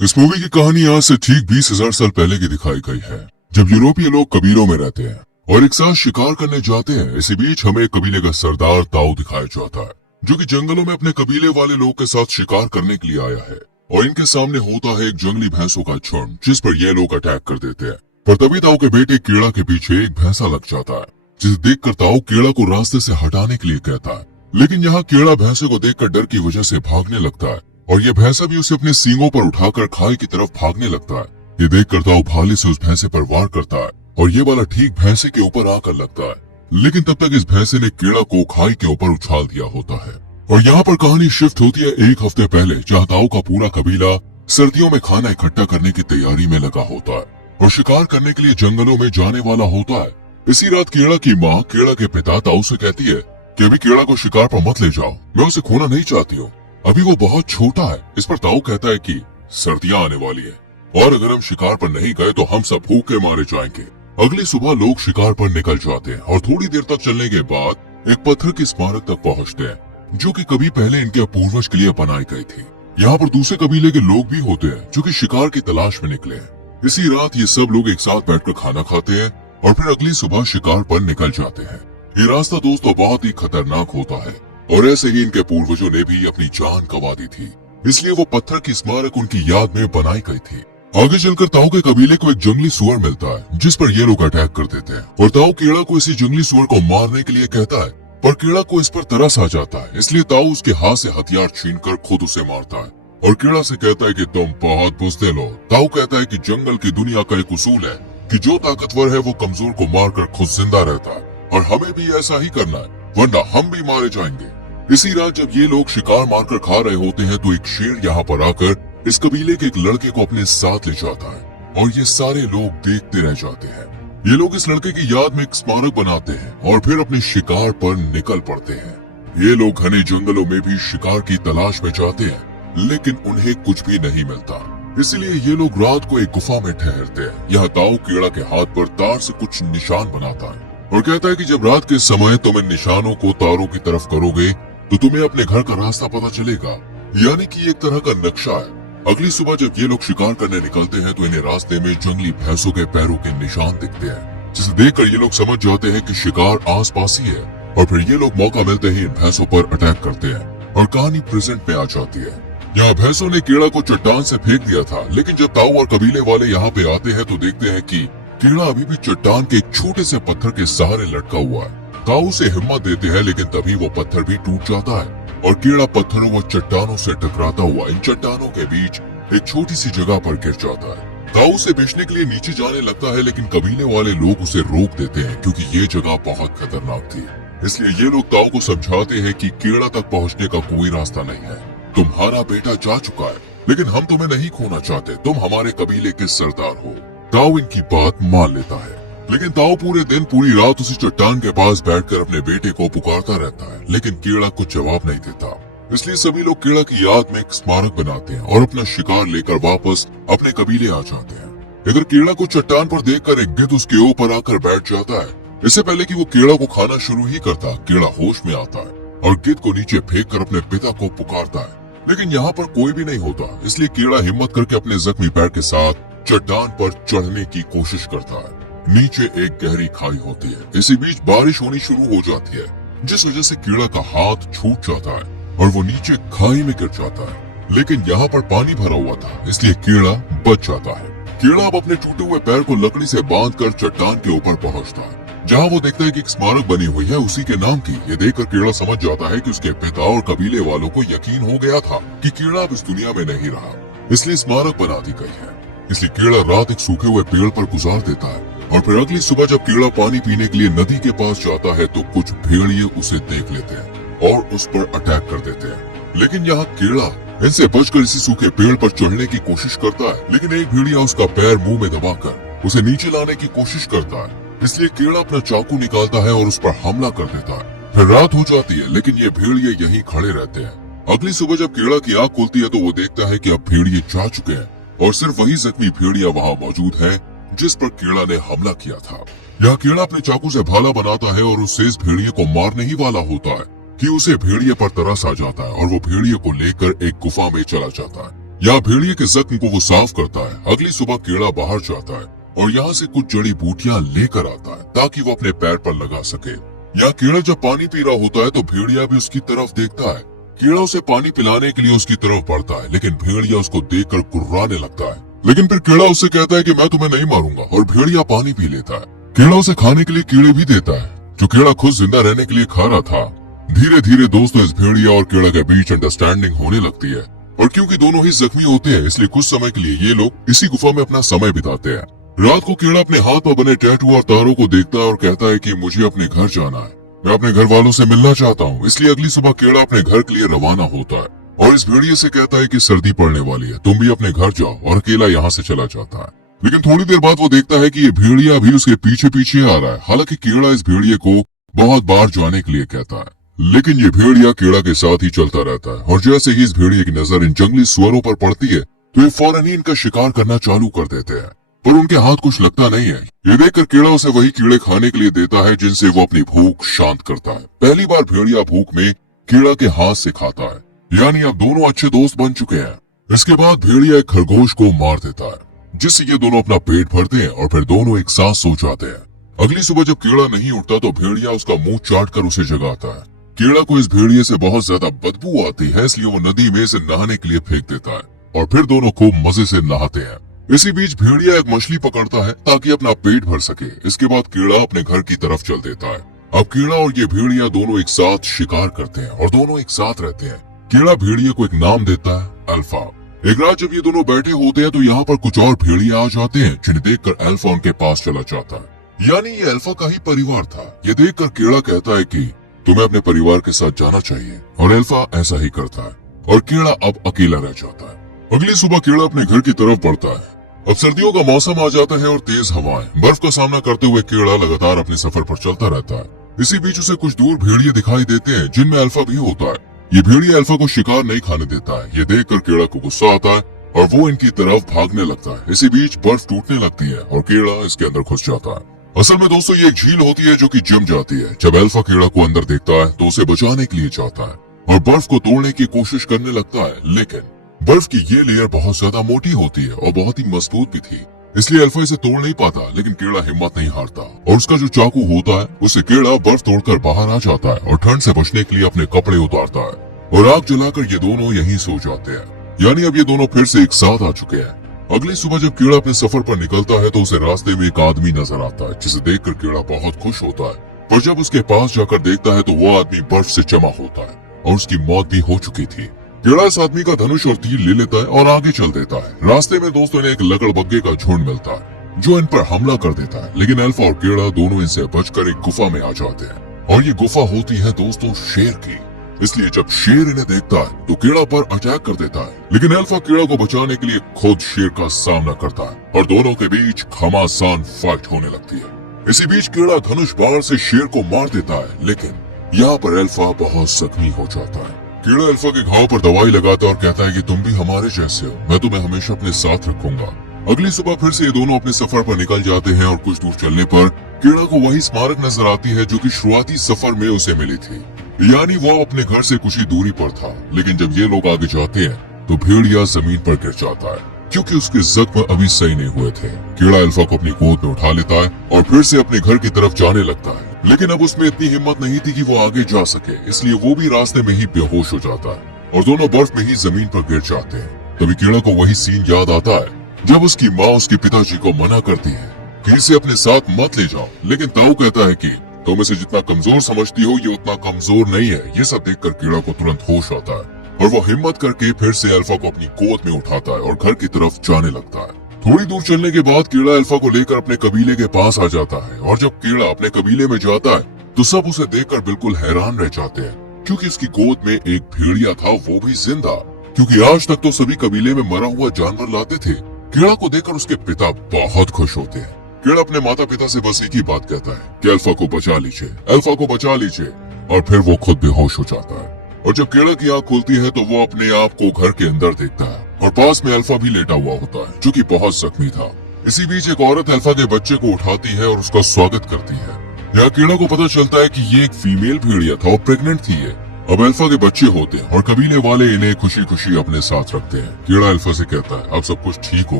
इस मूवी की कहानी आज से ठीक 20,000 साल पहले की दिखाई गई है, जब यूरोपीय लोग कबीलों में रहते हैं और एक साथ शिकार करने जाते हैं। इसी बीच हमें एक कबीले का सरदार ताऊ दिखाया जाता है, जो कि जंगलों में अपने कबीले वाले लोग के साथ शिकार करने के लिए आया है। और इनके सामने होता है एक जंगली भैंसों का झुंड, जिस पर ये लोग अटैक कर देते हैं। पर तभी ताऊ के बेटे कीड़ा के पीछे एक भैंसा लग जाता है, जिसे देखकर ताऊ कीड़ा को रास्ते से हटाने के लिए कहता है। लेकिन यहाँ कीड़ा भैंसे को देखकर डर की वजह से भागने लगता है और ये भैंसा भी उसे अपने सींगों पर उठाकर खाई की तरफ भागने लगता है। ये देखकर ताऊ भाले से उस भैंसे पर वार करता है और ये वाला ठीक भैंसे के ऊपर आकर लगता है। लेकिन तब तक इस भैंसे ने कीड़ा को खाई के ऊपर उछाल दिया होता है। और यहाँ पर कहानी शिफ्ट होती है एक हफ्ते पहले, जहाँ ताऊ का पूरा कबीला सर्दियों में खाना इकट्ठा करने की तैयारी में लगा होता है और शिकार करने के लिए जंगलों में जाने वाला होता है। इसी रात कीड़ा की माँ कीड़ा के पिता ताऊ से कहती है कि अभी कीड़ा को शिकार पर मत ले जाओ, मैं उसे खोना नहीं चाहती हूँ, अभी वो बहुत छोटा है। इस पर ताऊ कहता है कि सर्दियां आने वाली है और अगर हम शिकार पर नहीं गए तो हम सब भूखे मारे जाएंगे। अगली सुबह लोग शिकार पर निकल जाते हैं और थोड़ी देर तक चलने के बाद एक पत्थर की स्मारक तक पहुंचते हैं, जो कि कभी पहले इनके पूर्वज के लिए बनाई गई थी। यहाँ पर दूसरे कबीले के लोग भी होते हैं जो कि शिकार की तलाश में निकले हैं। इसी रात ये सब लोग एक साथ बैठकर खाना खाते हैं और फिर अगली सुबह शिकार पर निकल जाते हैं। ये रास्ता दोस्तों बहुत ही खतरनाक होता है और ऐसे ही इनके पूर्वजों ने भी अपनी जान गंवा दी थी, इसलिए वो पत्थर की स्मारक उनकी याद में बनाई गई थी। आगे चलकर ताऊ के कबीले को एक जंगली सुअर मिलता है, जिस पर ये लोग अटैक कर देते हैं और ताऊ कीड़ा को इसी जंगली सुअर को मारने के लिए कहता है, पर कीड़ा को इस पर तरस आ जाता है, इसलिए ताऊ उसके हाथ से हथियार छीनकर खुद उसे मारता है और कीड़ा से कहता है कि तुम बहुत बुज़दिल हो। ताऊ कहता है कि जंगल की दुनिया का एक उसूल है कि जो ताकतवर है वो कमजोर को मारकर खुद जिंदा रहता है और हमें भी ऐसा ही करना है, वरना हम भी मारे जाएंगे। इसी रात जब ये लोग शिकार मारकर खा रहे होते हैं तो एक शेर यहाँ पर आकर इस कबीले के एक लड़के को अपने साथ ले जाता है और ये सारे लोग देखते रह जाते हैं। ये लोग इस लड़के की याद में एक स्मारक बनाते हैं और फिर अपने शिकार पर निकल पड़ते हैं। ये लोग घने जंगलों में भी शिकार की तलाश में जाते हैं, लेकिन उन्हें कुछ भी नहीं मिलता, इसलिए ये लोग रात को एक गुफा में ठहरते हैं। यहाँ ताऊ कीड़ा के हाथ पर तार से कुछ निशान बनाता है और कहता है कि जब रात के समय तुम इन निशानों को तारों की तरफ करोगे तो तुम्हें अपने घर का रास्ता पता चलेगा, यानी कि एक तरह का नक्शा है। अगली सुबह जब ये लोग शिकार करने निकलते हैं तो इन्हें रास्ते में जंगली भैंसों के पैरों के निशान दिखते हैं, जिसे देखकर ये लोग समझ जाते हैं कि शिकार आस पास ही है और फिर ये लोग मौका मिलते ही इन भैंसों पर अटैक करते हैं और कहानी प्रेजेंट में आ जाती है। यहाँ भैंसों ने कीड़ा को चट्टान से फेंक दिया था, लेकिन जब ताऊ और कबीले वाले यहाँ पे आते हैं तो देखते हैं कि कीड़ा अभी भी चट्टान के एक छोटे से पत्थर के सहारे लटका हुआ है। ताऊ से हिम्मत देते हैं, लेकिन तभी वो पत्थर भी टूट जाता है और कीड़ा पत्थरों व चट्टानों से टकराता हुआ इन चट्टानों के बीच एक छोटी सी जगह पर गिर जाता है। ताऊ उसे बचने के लिए नीचे जाने लगता है, लेकिन कबीले वाले लोग उसे रोक देते हैं क्योंकि ये जगह बहुत खतरनाक थी। इसलिए ये लोग ताऊ को समझाते हैं कि कीड़ा तक पहुँचने का कोई रास्ता नहीं है, तुम्हारा बेटा जा चुका है, लेकिन हम तुम्हें नहीं खोना चाहते, तुम हमारे कबीले के सरदार हो। ताऊ इनकी बात मान लेता है, लेकिन ताऊ पूरे दिन पूरी रात उसी चट्टान के पास बैठकर अपने बेटे को पुकारता रहता है, लेकिन कीड़ा कुछ जवाब नहीं देता। इसलिए सभी लोग कीड़ा की याद में एक स्मारक बनाते हैं और अपना शिकार लेकर वापस अपने कबीले आ जाते हैं। इधर कीड़ा को चट्टान पर देखकर एक गिद्ध उसके ऊपर आकर बैठ जाता है। इससे पहले कि वो कीड़ा को खाना शुरू ही करता, कीड़ा होश में आता है और गिद्ध को नीचे फेंक कर अपने पिता को पुकारता है, लेकिन यहाँ पर कोई भी नहीं होता। इसलिए कीड़ा हिम्मत करके अपने जख्मी पैर के साथ चट्टान पर चढ़ने की कोशिश करता है। नीचे एक गहरी खाई होती है। इसी बीच बारिश होनी शुरू हो जाती है, जिस वजह से कीड़ा का हाथ छूट जाता है और वो नीचे खाई में गिर जाता है। लेकिन यहाँ पर पानी भरा हुआ था, इसलिए कीड़ा बच जाता है। कीड़ा अब अपने टूटे हुए पैर को लकड़ी से बांधकर चट्टान के ऊपर पहुँचता है, जहाँ वो देखता है कि एक स्मारक बनी हुई है उसी के नाम की। ये देखकर कीड़ा समझ जाता है कि उसके पिता और कबीले वालों को यकीन हो गया था कि कीड़ा अब इस दुनिया में नहीं रहा, इसलिए स्मारक बना दी गई है। इसलिए कीड़ा रात एक सूखे हुए पेड़ पर गुजार देता है और फिर अगली सुबह जब कीड़ा पानी पीने के लिए नदी के पास जाता है तो कुछ भेड़िए उसे देख लेते हैं और उस पर अटैक कर देते हैं। लेकिन यहाँ कीड़ा इनसे बचकर इसी सूखे पेड़ पर चढ़ने की कोशिश करता है, लेकिन एक भेड़िया उसका पैर मुंह में दबाकर उसे नीचे लाने की कोशिश करता है। इसलिए कीड़ा अपना चाकू निकालता है और उस पर हमला कर देता है। फिर रात हो जाती है, लेकिन ये भेड़िए यहीं खड़े रहते हैं। अगली सुबह जब कीड़ा की आंख खुलती है तो वो देखता है कि अब भेड़िए जा चुके हैं और सिर्फ वही जख्मी भेड़िया वहाँ मौजूद है जिस पर कीड़ा ने हमला किया था। यहाँ कीड़ा अपने चाकू से भाला बनाता है और उससे इस भेड़िए को मारने ही वाला होता है कि उसे भेड़िए पर तरस आ जाता है और वो भेड़िए को लेकर एक गुफा में चला जाता है। यहाँ भेड़िए के जख्म को वो साफ करता है। अगली सुबह कीड़ा बाहर जाता है और यहाँ से कुछ जड़ी बूटियां लेकर आता है ताकि वो अपने पैर पर लगा सके। यहाँ कीड़ा जब पानी पी रहा होता है तो भेड़िया भी उसकी तरफ देखता है। कीड़ा उसे पानी पिलाने के लिए उसकी तरफ बढ़ता है, लेकिन भेड़िया उसको देखकर कुर्राने लगता है। लेकिन फिर कीड़ा उससे कहता है कि मैं तुम्हें नहीं मारूंगा, और भेड़िया पानी पी लेता है। कीड़ा उसे खाने के लिए कीड़े भी देता है जो कीड़ा खुद जिंदा रहने के लिए खा रहा था। धीरे धीरे दोस्तों इस भेड़िया और कीड़ा के बीच अंडरस्टैंडिंग होने लगती है, और क्योंकि दोनों ही जख्मी होते हैं इसलिए कुछ समय के लिए ये लोग इसी गुफा में अपना समय बिताते हैं। रात को कीड़ा अपने हाथ में बने टैटू और तारों को देखता है और कहता है कि मुझे अपने घर जाना है, मैं अपने घर वालों से मिलना चाहता हूँ। इसलिए अगली सुबह कीड़ा अपने घर के लिए रवाना होता है और इस भेड़िए से कहता है कि सर्दी पड़ने वाली है, तुम भी अपने घर जाओ, और अकेला यहाँ से चला जाता है। लेकिन थोड़ी देर बाद वो देखता है कि ये भेड़िया भी उसके पीछे पीछे आ रहा है। हालांकि कीड़ा इस भेड़िए को बहुत बार जाने के लिए कहता है, लेकिन ये भेड़िया कीड़ा के साथ ही चलता रहता है। और जैसे ही इस भेड़िए की नजर इन जंगली सुअरों पर पड़ती है तो ये फौरन ही इनका शिकार करना चालू कर देते हैं, पर उनके हाथ कुछ लगता नहीं है। ये देखकर कीड़ा उसे वही कीड़े खाने के लिए देता है जिनसे वो अपनी भूख शांत करता है। पहली बार भेड़िया भूख में कीड़ा के हाथ से खाता है, यानी अब दोनों अच्छे दोस्त बन चुके हैं। इसके बाद भेड़िया एक खरगोश को मार देता है, जिससे ये दोनों अपना पेट भरते हैं और फिर दोनों एक साथ सो जाते हैं। अगली सुबह जब कीड़ा नहीं उठता तो भेड़िया उसका मुंह चाट कर उसे जगाता है। कीड़ा को इस भेड़िए से बहुत ज्यादा बदबू आती है, इसलिए वो नदी में इसे नहाने के लिए फेंक देता है और फिर दोनों खूब मजे से नहाते हैं। इसी बीच भेड़िया एक मछली पकड़ता है ताकि अपना पेट भर सके। इसके बाद कीड़ा अपने घर की तरफ चल देता है। अब कीड़ा और ये भेड़िया दोनों एक साथ शिकार करते हैं और दोनों एक साथ रहते हैं। कीड़ा भेड़िए को एक नाम देता है, अल्फा। एक रात जब ये दोनों बैठे होते हैं तो यहाँ पर कुछ और भेड़िया आ जाते हैं, जिन्हें देखकर अल्फा उनके पास चला जाता है। यानी ये अल्फा का ही परिवार था। ये देखकर कीड़ा कहता है कि तुम्हें अपने परिवार के साथ जाना चाहिए, और अल्फा ऐसा ही करता है और कीड़ा अब अकेला रह जाता है। अगली सुबह कीड़ा अपने घर की तरफ बढ़ता है। अब सर्दियों का मौसम आ जाता है और तेज हवाएं। बर्फ का सामना करते हुए कीड़ा लगातार अपने सफर पर चलता रहता है। इसी बीच उसे कुछ दूर भेड़िए दिखाई देते हैं, जिनमें अल्फा भी होता है। ये भेड़िया अल्फा को शिकार नहीं खाने देता है। ये देखकर कीड़ा को गुस्सा आता है और वो इनकी तरफ भागने लगता है। इसी बीच बर्फ टूटने लगती है और कीड़ा इसके अंदर घुस जाता है। असल में दोस्तों ये एक झील होती है जो कि जम जाती है। जब अल्फा कीड़ा को अंदर देखता है तो उसे बचाने के लिए जाता है और बर्फ को तोड़ने की कोशिश करने लगता है, लेकिन बर्फ की ये लेयर बहुत ज्यादा मोटी होती है और बहुत ही मजबूत भी थी, इसलिए अल्फा इसे तोड़ नहीं पाता। लेकिन कीड़ा हिम्मत नहीं हारता और उसका जो चाकू होता है उससे कीड़ा बर्फ तोड़कर बाहर आ जाता है और ठंड से बचने के लिए अपने कपड़े उतारता है और आग जलाकर ये दोनों यहीं सो जाते हैं। यानी अब ये दोनों फिर से एक साथ आ चुके हैं। अगली सुबह जब कीड़ा अपने सफर पर निकलता है तो उसे रास्ते में एक आदमी नजर आता है, जिसे देखकर कीड़ा बहुत खुश होता है। पर जब उसके पास जाकर देखता है तो वो आदमी बर्फ से जमा होता है और उसकी मौत भी हो चुकी थी। कीड़ा इस आदमी का धनुष और तीर ले लेता है और आगे चल देता है। रास्ते में दोस्तों ने एक लकड़बग्गे का झुंड मिलता है जो इन पर हमला कर देता है, लेकिन अल्फा और कीड़ा दोनों इनसे बचकर एक गुफा में आ जाते हैं और ये गुफा होती है दोस्तों शेर की। इसलिए जब शेर इन्हें देखता है तो कीड़ा पर अटैक कर देता है, लेकिन अल्फा कीड़ा को बचाने के लिए खुद शेर का सामना करता है और दोनों के बीच घमासान फाइट होने लगती है। इसी बीच कीड़ा धनुष बाण से शेर को मार देता है, लेकिन यहाँ पर अल्फा बहुत जख्मी हो जाता है। कीड़ा अल्फा के घाव पर दवाई लगाता है और कहता है कि तुम भी हमारे जैसे हो, मैं तुम्हें हमेशा अपने साथ रखूंगा। अगली सुबह फिर से ये दोनों अपने सफर पर निकल जाते हैं और कुछ दूर चलने पर कीड़ा को वही स्मारक नजर आती है जो कि शुरुआती सफर में उसे मिली थी। यानी वो अपने घर से कुछ ही दूरी पर था, लेकिन जब ये लोग आगे जाते हैं तो भेड़िया जमीन पर गिर जाता है क्योंकि उसके जख्म अभी सही नहीं हुए थे। कीड़ा अल्फा को अपनी गोद में उठा लेता है और फिर से अपने घर की तरफ जाने लगता है, लेकिन अब उसमें इतनी हिम्मत नहीं थी कि वो आगे जा सके, इसलिए वो भी रास्ते में ही बेहोश हो जाता है और दोनों बर्फ में ही जमीन पर गिर जाते हैं। तभी कीड़ा को वही सीन याद आता है जब उसकी माँ उसके पिताजी को मना करती है कि इसे अपने साथ मत ले जाओ, लेकिन ताऊ कहता है कि तुम इसे जितना कमजोर समझती हो ये उतना कमजोर नहीं है। ये सब देखकर कीड़ा को तुरंत होश आता है और वो हिम्मत करके फिर से अल्फा को अपनी गोद में उठाता है और घर की तरफ जाने लगता है। थोड़ी दूर चलने के बाद कीड़ा अल्फा को लेकर अपने कबीले के पास आ जाता है और जब कीड़ा अपने कबीले में जाता है तो सब उसे देखकर बिल्कुल हैरान रह जाते हैं, क्योंकि उसकी गोद में एक भेड़िया था, वो भी जिंदा, क्योंकि आज तक तो सभी कबीले में मरा हुआ जानवर लाते थे। कीड़ा को देखकर उसके पिता बहुत खुश होते हैं। कीड़ा अपने माता पिता से बस एक ही बात कहता है कि अल्फा को बचा लीजिए, अल्फा को बचा लीजिए, और फिर वो खुद बेहोश हो जाता है। और जब कीड़ा की आंख खुलती है तो वो अपने आप को घर के अंदर देखता है और पास में अल्फा भी लेटा हुआ होता है जो कि बहुत जख्मी था। इसी बीच एक औरत अल्फा के बच्चे को उठाती है और उसका स्वागत करती है। यहाँ कीड़ा को पता चलता है कि ये एक फीमेल भेड़िया था और प्रेग्नेंट थी ये, अब अल्फा के बच्चे होते हैं और कबीले वाले इन्हें खुशी खुशी अपने साथ रखते हैं। कीड़ा अल्फा से कहता है अब सब कुछ ठीक हो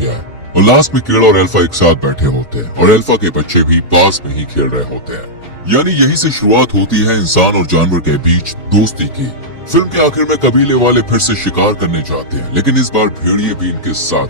गया है और लास्ट में कीड़ा और अल्फा एक साथ बैठे होते हैं और अल्फा के बच्चे भी पास में ही खेल रहे होते हैं। यानी यहीं से शुरुआत होती है इंसान और जानवर के बीच दोस्ती की। फिल्म के आखिर में कबीले वाले फिर से शिकार करने जाते हैं, लेकिन इस बार भेड़िए भी इनके साथ